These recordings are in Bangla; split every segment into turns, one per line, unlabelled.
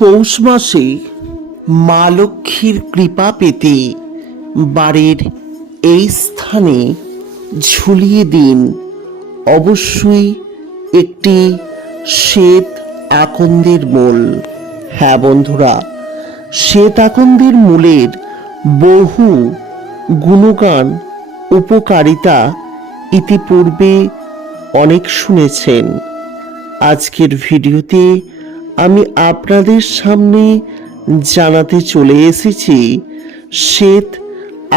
পৌষ মাসে মা লক্ষ্মীর কৃপা পেতে বাড়ির এই স্থানে ঝুলিয়ে দিন। অবশ্যই একটি শ্বেত আকন্দের মূল। হ্যাঁ বন্ধুরা, শ্বেত আকন্দের মূলের বহু গুণগান, উপকারিতা ইতিপূর্বে অনেক শুনেছেন। আজকের ভিডিওতে আমি আপনাদের সামনে জানাতে চলে এসেছি, শ্বেত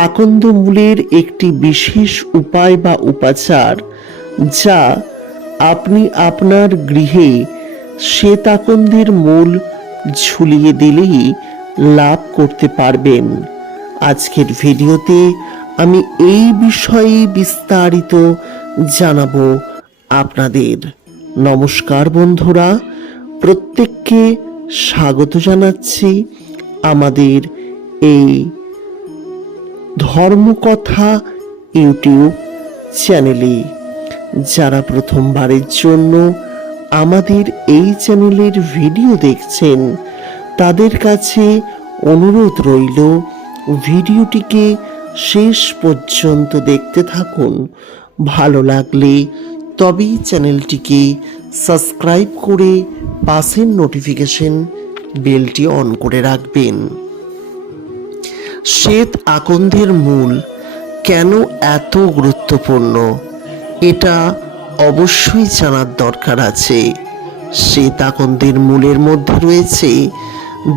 আকন্দমূলের একটি বিশেষ উপায় বা উপাচার, যা আপনি আপনার গৃহে শ্বেত আকন্দের মূল ঝুলিয়ে দিলেই লাভ করতে পারবেন। আজকের ভিডিওতে আমি এই বিষয়ে বিস্তারিত জানাব আপনাদের। নমস্কার বন্ধুরা প্রত্যেককে স্বাগত জানাচ্ছি আমাদের এই ধর্মকথা ইউটিউব চ্যানেলে। যারা প্রথমবারের জন্য আমাদের এই চ্যানেলের ভিডিও দেখছেন, তাদের কাছে অনুরোধ রইল ভিডিওটিকে শেষ পর্যন্ত দেখতে থাকুন। ভালো লাগলে তবেই চ্যানেলটিকে সাবস্ক্রাইব করে পাশের নোটিফিকেশন বেলটি অন করে রাখবেন। শ্বেত আকন্দের মূল কেন এত গুরুত্বপূর্ণ? এটা অবশ্যই জানার দরকার আছে। শ্বেত আকন্দের মূলের মধ্যে রয়েছে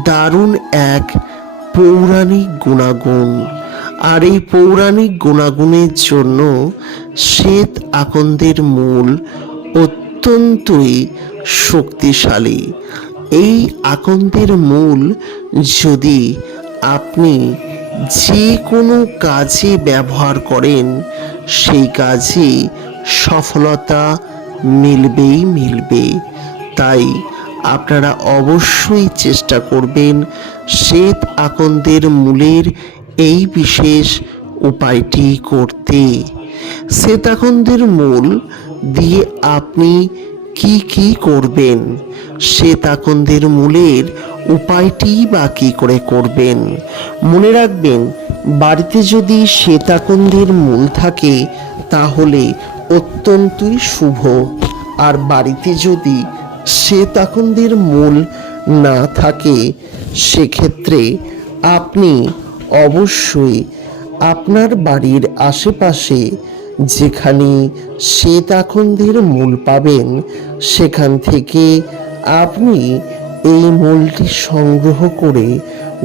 দারুণ এক পৌরাণিক গুণাগুণ। আর এই পৌরাণিক গুণাগুণের জন্য শ্বেত আকন্দের মূল অত্যন্তই শক্তিশালী। এই আকন্দের মূল যদি আপনি যে কোনো কাজে ব্যবহার করেন, সেই কাজে সফলতা মিলবেই মিলবে। তাই আপনারা অবশ্যই চেষ্টা করবেন শ্বেত আকন্দের মূলের এই বিশেষ উপায়টি করতে। শ্বেত আকন্দের মূল দিয়ে আপনি কি কি করবেন? শ্বেত আকন্দের মূলের উপায়টি বা কী করে করবেন? মনে রাখবেন, বাড়িতে যদি শ্বেতাকন্দের মূল থাকে, তাহলে অত্যন্তই শুভ। আর বাড়িতে যদি শ্বেতাকন্দের মূল না থাকে, সেক্ষেত্রে আপনি অবশ্যই আপনার বাড়ির আশেপাশে যেখানে শ্বেত মূল পাবেন, সেখান থেকে আপনি এই মূলটি সংগ্রহ করে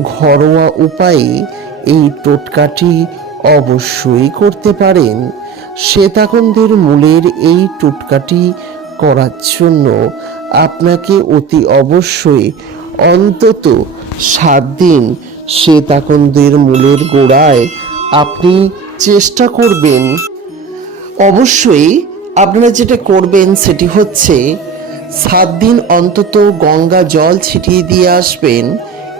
ঘরোয়া উপায়ে এই টোটকাটি অবশ্যই করতে পারেন। শ্বেতাকন্দের মূলের এই টোটকাটি করার জন্য আপনাকে অতি অবশ্যই অন্তত সাত দিন শ্বেতাকন্দের মূলের গোড়ায় আপনি চেষ্টা করবেন। অবশ্যই আপনারা যেটা করবেন সেটি হচ্ছে সাত দিন অন্তত গঙ্গা জল ছিটিয়ে দিয়ে আসবেন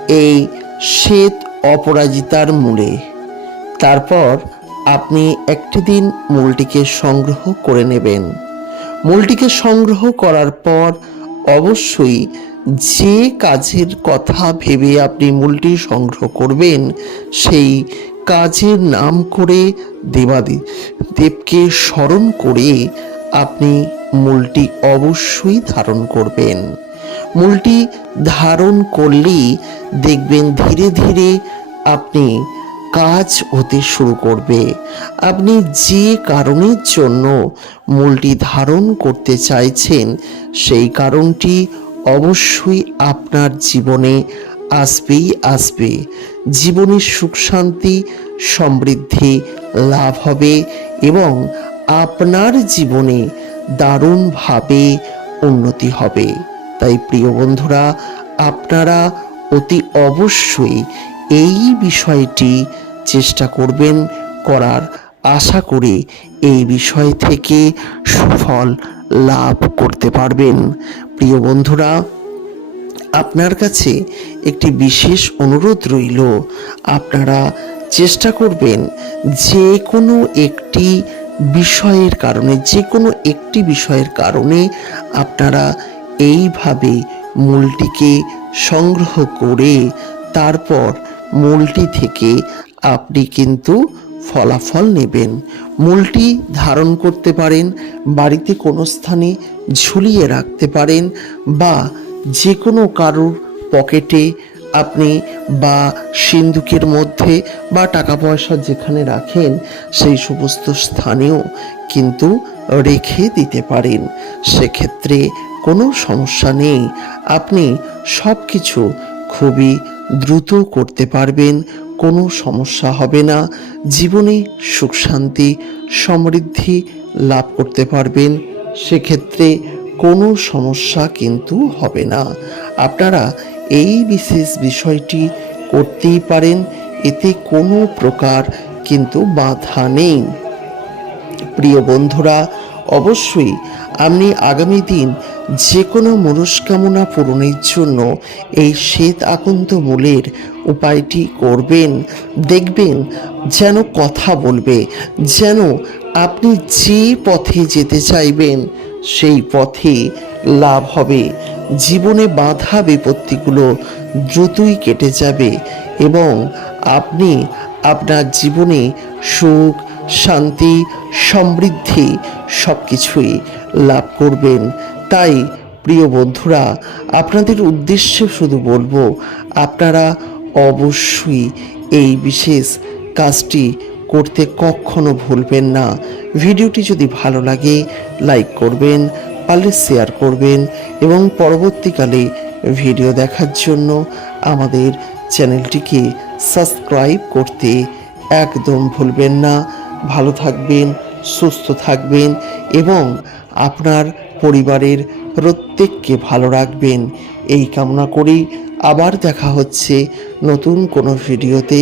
এই শ্বেত অপরাজিতার মূলে। তারপর আপনি একটি দিন মূলটিকে সংগ্রহ করে নেবেন। মূলটিকে সংগ্রহ করার পর অবশ্যই যে কাজের কথা ভেবে আপনি মূলটি সংগ্রহ করবেন, সেই কাজের নাম করে দেবাদি, দেবকে স্মরণ করে আপনি মূলটি অবশ্যই ধারণ করবেন। মূলটি ধারণ করলেই দেখবেন ধীরে ধীরে আপনি কাজ হতে শুরু করবে। আপনি যে কারণের জন্য মূলটি ধারণ করতে চাইছেন, সেই কারণটি অবশ্যই আপনার জীবনে আসবেই আসবে। জীবনের সুখ, শান্তি, সমৃদ্ধি লাভ হবে এবং আপনার জীবনে দারুণভাবে উন্নতি হবে। তাই প্রিয় বন্ধুরা, আপনারা অতি অবশ্যই এই বিষয়টি চেষ্টা করবেন করার। আশা করি এই বিষয় থেকে সুফল লাভ করতে পারবেন। প্রিয় বন্ধুরা আপনার কাছে একটি বিশেষ অনুরোধ রইল। আপনারা চেষ্টা করবেন যে কোনো একটি বিষয়ের কারণে যে কোনো একটি বিষয়ের কারণে আপনারা এইভাবে মূলটিকে সংগ্রহ করে তারপর মূলটি থেকে আপনি কিন্তু ফলাফল নেবেন। মূলটি ধারণ করতে পারেন, বাড়িতে কোনো স্থানে ঝুলিয়ে রাখতে পারেন বা যে কোনো কারুর পকেটে আপনি বা সিন্ধুকের মধ্যে বা টাকা পয়সা যেখানে রাখেন, সেই সমস্ত স্থানেও কিন্তু রেখে দিতে পারেন। সেক্ষেত্রে কোনো সমস্যা নেই। আপনি সব কিছু খুবই দ্রুত করতে পারবেন, কোনো সমস্যা হবে না। জীবনে সুখ শান্তি, সমৃদ্ধি লাভ করতে পারবেন। সেক্ষেত্রে কোনো সমস্যা কিন্তু হবে না। আপনারা এই বিশেষ বিষয়টি করতেই পারেন, এতে কোনো প্রকার কিন্তু বাধা নেই। প্রিয় বন্ধুরা, অবশ্যই আপনি আগামী দিন যে কোনো মনস্কামনা পূরণের জন্য এই শ্বেত আকন্ত মূলের উপায়টি করবেন। দেখবেন যেন কথা বলবে, যেন আপনি যে পথে যেতে চাইবেন সেই পথে লাভ হবে। জীবনে বাধা বিপত্তিগুলো দ্রুতই কেটে যাবে এবং আপনি আপনার জীবনে সুখ, শান্তি, সমৃদ্ধি সব কিছুই লাভ করবেন। তাই প্রিয় বন্ধুরা, আপনাদের উদ্দেশ্যে শুধু বলব, আপনারা অবশ্যই এই বিশেষ কাজটি করতে কখনো ভুলবেন না। ভিডিওটি যদি ভালো লাগে, লাইক করবেন, পারলে শেয়ার করবেন এবং পরবর্তীকালে ভিডিও দেখার জন্য আমাদের চ্যানেলটিকে সাবস্ক্রাইব করতে একদম ভুলবেন না। ভালো থাকবেন, সুস্থ থাকবেন এবং আপনার পরিবারের প্রত্যেককে ভালো রাখবেন। এই কামনা করেই আবার দেখা হচ্ছে নতুন কোনো ভিডিওতে।